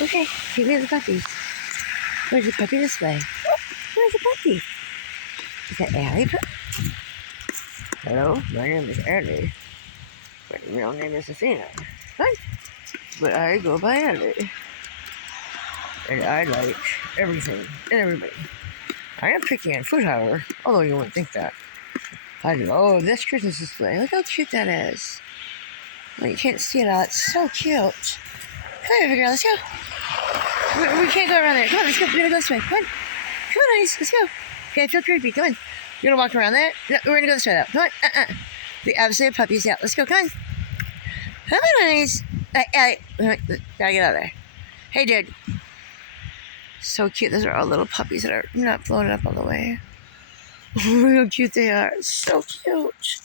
Okay, give me the puppies. Where's the puppy this way? Where's the puppy? Is that Alie? Hello, my name is Alie. My real name is Athena. Hi. But I go by Alie. And I like everything and everybody. I am picky on food, however, although you wouldn't think that. I love this Christmas display. Look how cute that is. Well, you can't see it all. It's so cute. Come here, big girl. Let's go. We can't go around there. Come on, let's go. We're gonna go this way. Come on. Come on, honey. Let's go. Okay, I feel creepy. Come on. You're gonna walk around there? No, we're gonna go this way, though. Come on. The absolute puppies out. Let's go. Come on. Come on, honeys. Gotta get out of there. Hey, dude. So cute. Those are all little puppies that are not blown up all the way. Look how cute they are. So cute.